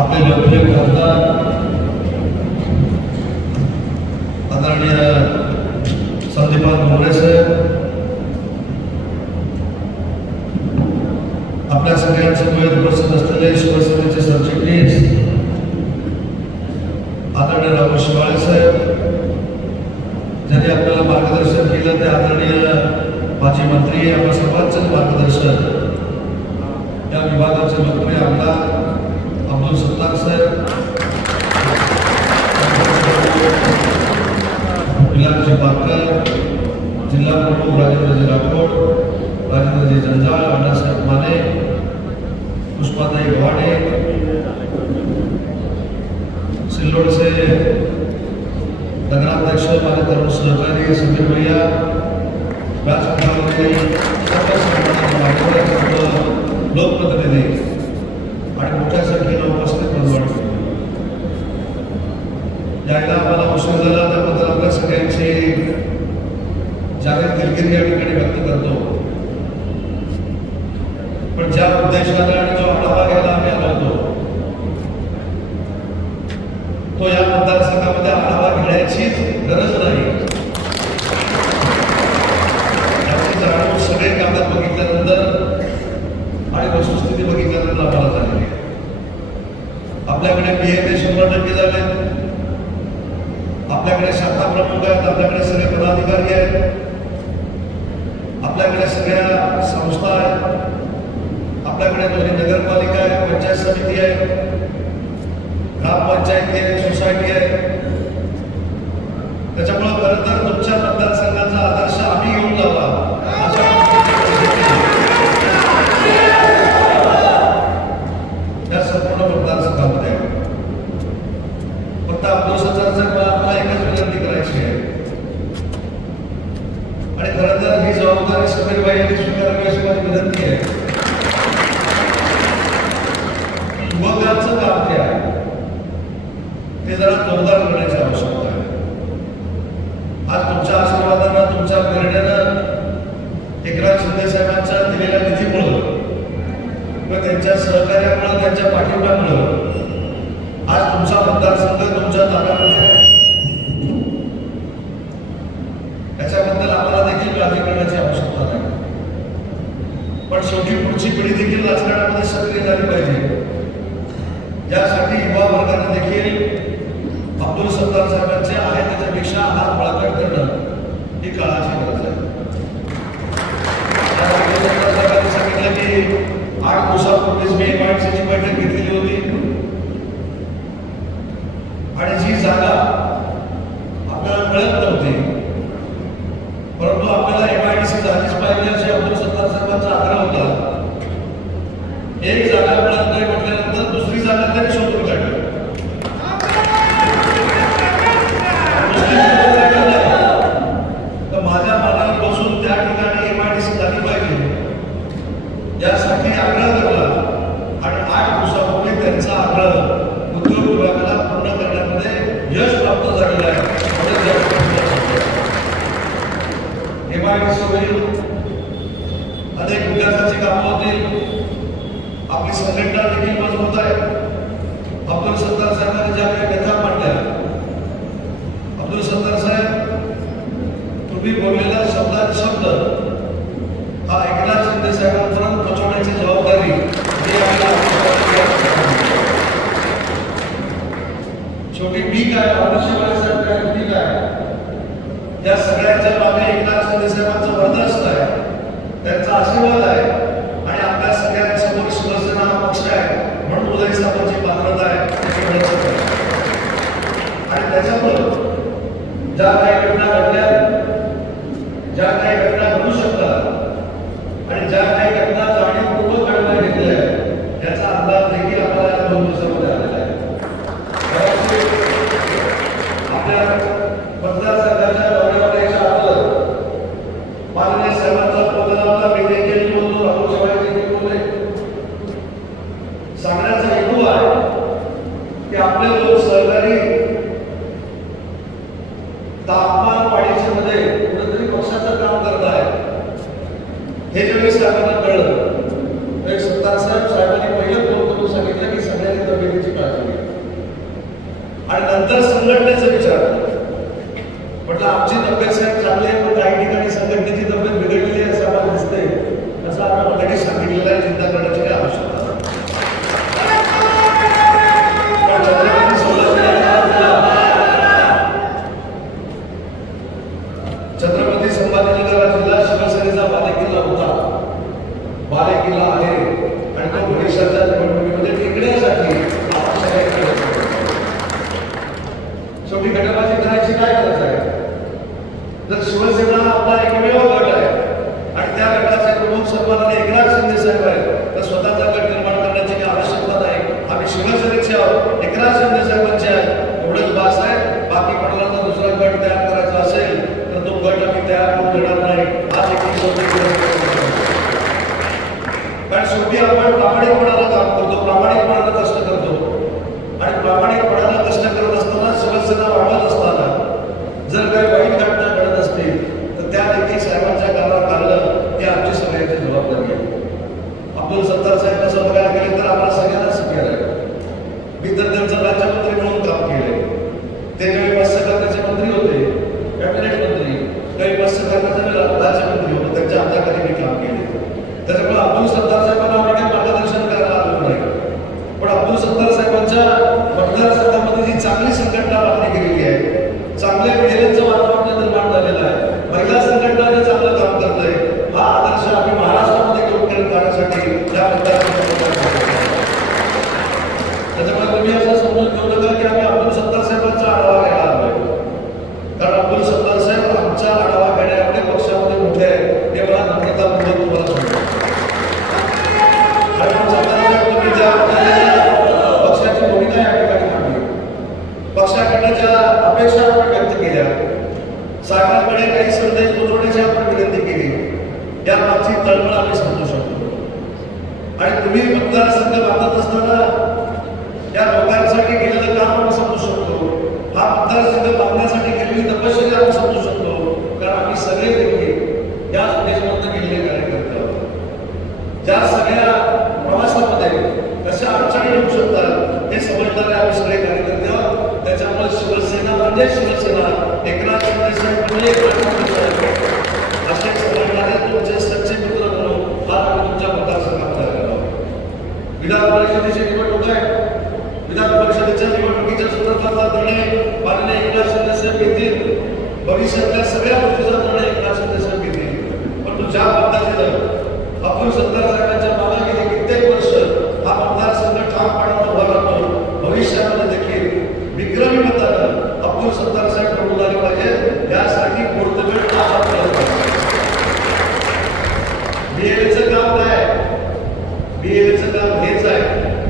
आपले लोकप्रिय खासदार आदरणीय संदीपान भुमरे साहेब, आपल्या सगळ्यांसमवेत उपस्थित असलेले शिवसेनेचे सरचिटणीस आदरणीय राहुल शिवाळे साहेब, ज्यांनी आपल्याला मार्गदर्शन केलं ते आदरणीय माजी मंत्री, आपल्या सर्वांचं मार्गदर्शन या विभागाचे लोकप्रिय आमदार अब्दुल सत्तार साहेब, विलासजी पारकर, जिल्हा प्रमुख राजेंद्रजी राठोड, राजेंद्रजी जंजाळ, अण्णासाहेब माने, पुष्पाताई गव्हाणे, सिल्लोडचे नगराध्यक्ष माझे तरुण सहकारी समीर भैया, व्यासपीठामध्ये लोकप्रतिनिधी आणि मोठ्या संख्येनं उपस्थित बनवून ज्याला आम्हाला उशीर झाला त्याबद्दल आपल्या सगळ्यांची जाहीर दिलगिरी या ठिकाणी व्यक्त करतो. पण ज्या उद्देशाने आणि जो आढावा घ्यायला आम्ही आलो होतो तो या मतदारसंघामध्ये आढावा घेण्याची गरज नाही. याची जाणीव सगळे कागद बघितल्यानंतर आणि वस्तुस्थिती बघितल्यानंतर आम्हाला झाली. आपल्याकडे PA 100% झाले, आपल्याकडे शाखा प्रमुख आहेत, आपल्याकडे सगळे पदाधिकारी आहेत, आपल्याकडे सगळ्या संस्था आहेत, आपल्याकडे दोन्ही नगरपालिका आहे, पंचायत समिती आहे, ग्रामपंचायती आहे, सोसायटी आहे. त्याच्यामुळे खरं तर तुमच्या मतदारसंघाचा आदर्श आम्ही घेऊन जावा या संपूर्ण मतदारसंघामध्ये. फक्त अब्दुल सत्तार साहेब मला एकच विनंती करायची आहे आणि खरं तर ही जबाबदारी समीर भाई यांनी स्वीकारावी अशी माझी विनंती आहे. युवकांचं काम जे आहे ते जरा जोरदार करण्याची आवश्यकता आहे. आज तुमच्या आशीर्वादानं, तुमच्या प्रेरणेनं, एकनाथ शिंदे साहेबांच्या दिलेल्या निधीमुळं व त्यांच्या सहकार्यामुळे, त्यांच्या पाठिंब्यामुळं आज तुमचा मतदारसंघ तुमच्या ताब्यामध्ये याच्याबद्दल आम्हाला देखील काळजी करण्याची आवश्यकता नाही. पण शेवटी पुढची पिढी देखील राजकारणामध्ये सक्रिय झाली पाहिजे. यासाठी युवा वर्गाने देखील अब्दुल सत्तार साहेबांचे आहे त्याच्यापेक्षा हात बळकट करणं ही काळाची गरज आहे. अब्दुल सत्तार साहेबांनी सांगितलं की 8 दिवसापूर्वीच मी MIDCची बैठक घेतलेली होती आणि जी जागा आपल्याला मिळत नव्हती, परंतु आपल्याला MIDC झालीच पाहिजे अशी अब्दुल सत्तार साहेबांचा आग्रह होता. एक जागा मिळत नाही म्हटल्यानंतर दुसरी जागा तरी शोधून काढली. तर माझ्या मनावर बसून त्या ठिकाणी MIDC झाली पाहिजे यासाठी आग्रह धरला आणि 8 दिवसापूर्वी त्यांचा आग्रह उद्योग विभागाला पूर्ण करण्यामध्ये यश प्राप्त झालेलं आहे. MIDC होईल, अनेक विकासाची कामं होतील, आपली संघटना देखील मजबूत आहे. अब्दुल सत्तार साहेबांनी ज्या काही व्यथा मांडल्या, अब्दुल सत्तार साहेब तुम्ही बोललेला शब्दात शब्द हा एकनाथ शिंदे साहेबांपर्यंत पोहोचवण्याची जबाबदारी शेवटी मी काय, शिवाळे साहेब काय, मी काय, या सगळ्यांच्या मागे एकनाथ शिंदे साहेबांचं वरदहस्त आहे, त्यांचा आशीर्वाद आहे आणि आपल्या सगळ्यांसमोर शिवसेना पक्ष आहे म्हणून उदय साहेबांची पात्रता आहे. आणि त्याच्यामुळं ज्या काही घटना घडल्या, ज्या काही घटना घडू शकतात आणि ज्या काही घटना जाणीवपूर्वक घडवून घेतल्या याचा अंदाज देखील आपल्याला या 2 दिवसामध्ये आलेला आहे. आपल्या मतदारसंघाच्या दौऱ्यावर यायच्या अगोदर माननीय साहेबांचा फोन आला, मी देखील बोललो, राहुल शिवाळे देखील बोलले. सांगण्याचा हेतू आहे की आपले लोक सहकारी आणि नंतर संघटनेचा विचार. म्हटलं आमची तब्येत साहेब चांगली आहे, पण काही ठिकाणी संघटनेची तब्येत बिघडलेली आहे असं आम्हाला दिसतंय. असं आम्हाला मंडळी सांगितलेलं आहे. चिंता करण्याची काही आवश्यकता नाही. पण छत्रपती संभाजीनगर जिल्हा शिवसेनेचा बालेकिल्ला होता, बालेकिल्ला आहे आणि तो भविष्याच्या निवडणुकीमध्ये टिकण्यासाठी आपण सगळ्यांनी शेवटी गटबाजी करायची काय गरज आहे? जर शिवसेना आपला एकमेव गट आहे आणि त्या गटाचे प्रमुख सन्माननीय एकनाथ शिंदे साहेब आहेत, तर स्वतःचा गट निर्माण करण्याची काही आवश्यकता नाही. आम्ही शिवसेनेचे आहोत, एकनाथ शिंदे साहेबांचे आहे, एवढंच बास आहे. बाकी कोणाला जर दुसरा गट तयार करायचा असेल तर तो गट आम्ही तयार करून देणार नाही. आज एक कारण शेवटी आपण प्रामाणिकपणाला काम करतो, प्रामाणिकपणाला कष्ट करतो आणि प्रामाणिकपणाला कष्ट करत असताना शिवसेना वाढवत असताना जर काही वाईट घटना घडत असतील तर त्या देखील साहेबांच्या काळात आलं ही आमची सगळ्यांची जबाबदारी आहे. अब्दुल सत्तार साहेब असं बघायला गेले तर आम्हाला सगळ्यांनाच केलं आहे. मी तर त्यांचं राज्यमंत्री म्हणून काम केले. ते ज्यावेळी मत्स्य खात्याचे मंत्री होते, कॅबिनेट मंत्री, काही मत्स्य खात्याचे राज्यमंत्री होते, त्यांच्या हाताखाली मी काम केले. त्याच्यामुळे अब्दुल सत्तार साहेबांना आम्ही काही मार्गदर्शन करायला आलो नाही. पण अब्दुल सत्तार साहेबांच्या मतदारसंघामध्ये जी चांगली संघटना बांधली गेलेली आहे, चांगले महिलांचं वातावरण निर्माण झालेलं आहे, महिला संघटना चांगलं काम करत आहे, हा आदर्श आम्ही महाराष्ट्रामध्ये घेऊन जाण्यासाठी या मतदारसंघात. त्याच्यामुळे तुम्ही असं समजून घेऊ नका की आम्ही अब्दुल सत्तार साहेबांचा आढावा घ्यायला आलोय. कारण अब्दुल सत्तार साहेब आमचा आढावा घेण्यामध्ये पक्षामध्ये मोठे आहे, हे मला नम्रतापूर्वक तुम्हाला सांगतो. पक्षाची भूमिका या ठिकाणी मांडली, पक्षाकडे ज्या अपेक्षा आपण व्यक्त केल्या, साहेबांकडे काही संदेश पोहोचवण्याची आपण विनंती केली, या मागची तळमळ आम्ही समजू शकतो. आणि तुम्ही मतदारसंघ बांधत असताना या लोकांसाठी केलेलं काम आम्ही समजू शकतो. हा मतदारसंघ बांधण्यासाठी केलेली तपश्चर्या आम्ही समजू शकतो. कारण आम्ही सगळे देखील या संदेशामध्ये गेलेले कार्यकर्ते आहोत. ज्या सगळ्या प्रवासामध्ये कशा अडचणी येऊ शकतात हे समजणारे आम्ही सगळे कार्यकर्ते आहोत. त्याच्यामुळे शिवसेना म्हणजे शिवसेना, एकनाथ शिंदे साहेब म्हणजे एकनाथ शिंदे साहेब असे समजणारे तुमचे सच्चे मित्र म्हणून आज आम्ही तुमच्या मतदारसंघात आलेलो आहोत. विधान परिषदेची निवडणूक आहे. विधान परिषदेच्या निवडणुकीच्या संदर्भातला निर्णय माननीय एकनाथ शिंदे साहेब घेतील. भविष्यातल्या सगळ्या गोष्टीचा निर्णय एकनाथ शिंदे साहेब घेतील. परंतु ज्या पद्धतीनं अब्दुल सत्तार साहेबांच्या मागे गेली कित्येक वर्ष हा मतदारसंघ ठामपणाने उभा राहतो. भविष्यामध्ये देखील विक्रमी मतानं अब्दुल सत्तार साहेब निवडून आले पाहिजे, यासाठी पोर्तुगल आहात. बीएलएचं काम काय? बीएलएचं काम हेच आहे,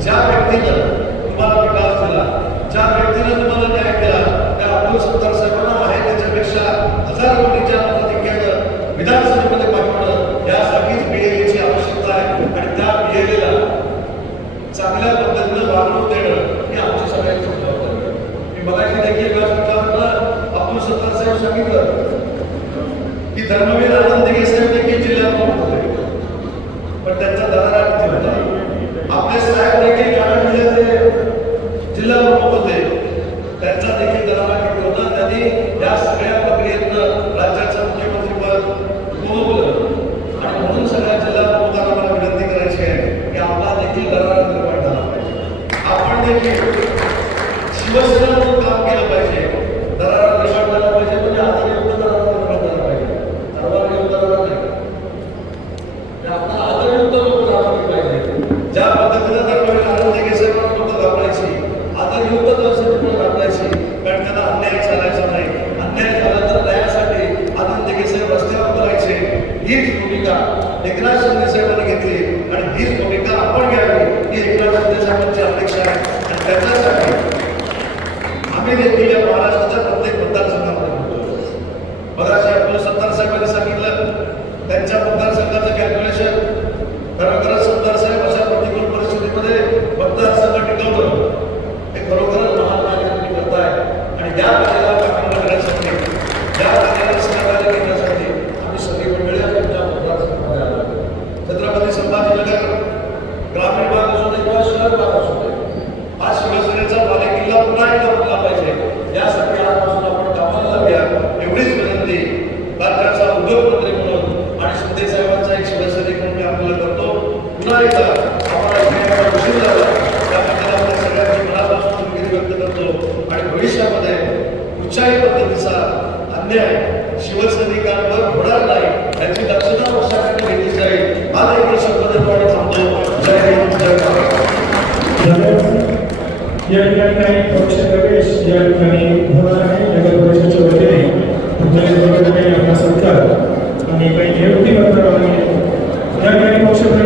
ज्या व्यक्तीनं तुम्हाला विकास दिला, ज्या व्यक्तीनं तुम्हाला न्याय दिला, त्या अब्दुल सत्तार साहेबांना आहे त्याच्यापेक्षा 1000 कोटीच्या मताधिक्यानं विधानसभेमध्ये पाठवणं, यासाठीच बीएलएची आवश्यकता आहे. आणि त्या बीएलएला चांगल्या पद्धतीनं वागणूक देणं ही आमची सगळ्यांची जबाबदारी आहे. मी मगाशी देखील अब्दुल सत्तार साहेब सांगितलं की धर्मवीर आनंद दिघे साहेब देखील जिल्ह्यात होते, पण त्यांचा दरारा किती होता. आपले साहेब देखील ठाणे जिल्ह्याचे जिल्हा प्रमुख होते, त्यांचा देखील दरारा किती होता. त्यांनी या सगळ्या प्रक्रियेतनं राज्याचं मुख्यमंत्रीपद भोगवलं. आणि म्हणून सगळ्या जिल्हा प्रमुखांना मला विनंती करायची आहे की आपला देखील दरारा निर्माण झाला पाहिजे. आपण देखील शिवसेना म्हणून काम केलं पाहिजे. दरारा निर्माण झाला पाहिजे म्हणजे आदरयुक्त दरारा निर्माण झाला पाहिजे, सर्वांयुक्त दरारा नाही. आपल्याला आदरयुक्त लोक राबवले पाहिजे. ज्या पद्धतीने धर्मवीर आनंद दिघे साहेबांना राबवायची, आदरयुक्त दर्शक राबवायची, कारण त्यांना अन्याय चालायचा नाही. अन्याय झाला तर न्यायासाठी आनंद दिघे साहेब रस्त्यावर उतरायचे. हीच भूमिका एकनाथ शिंदे साहेबांनी घेतली आणि हीच भूमिका आपण घ्यावी ही एकनाथ शिंदे साहेबांची अपेक्षा आहे. आणि त्याच्यासाठी आम्ही देखील या महाराष्ट्राच्या प्रत्येक मतदारसंघामध्ये होतो. मगाशी अब्दुल सत्तार साहेबांनी सांगितलं त्यांच्या मतदारसंघाचं कॅल्क्युलेशन. खरोखरच सत्तार साहेब अशा प्रतिकूल परिस्थितीमध्ये मतदारसंघ टिकवलं हे खरोखरच महान नागरिकांनी करत आहे. आणि या कार्याला पाठिंबा देण्यासाठी, या कार्याला सहकार्य करण्यासाठी आम्ही सगळी मंडळी आमच्या मतदारसंघामध्ये आलो. छत्रपती संभाजीनगर ग्रामीण भाग असू दे किंवा शहर भाग असू दे, हा शिवसेनेचा बालेकिल्ला पुन्हा एकदा बनला पाहिजे. या ठिकाणी काही पक्ष प्रवेश या ठिकाणी होणार आहे. नगर परिषदेच्या वतीने आपला सत्कार आणि काही नियुक्ती पत्र या ठिकाणी पक्ष प्रवेश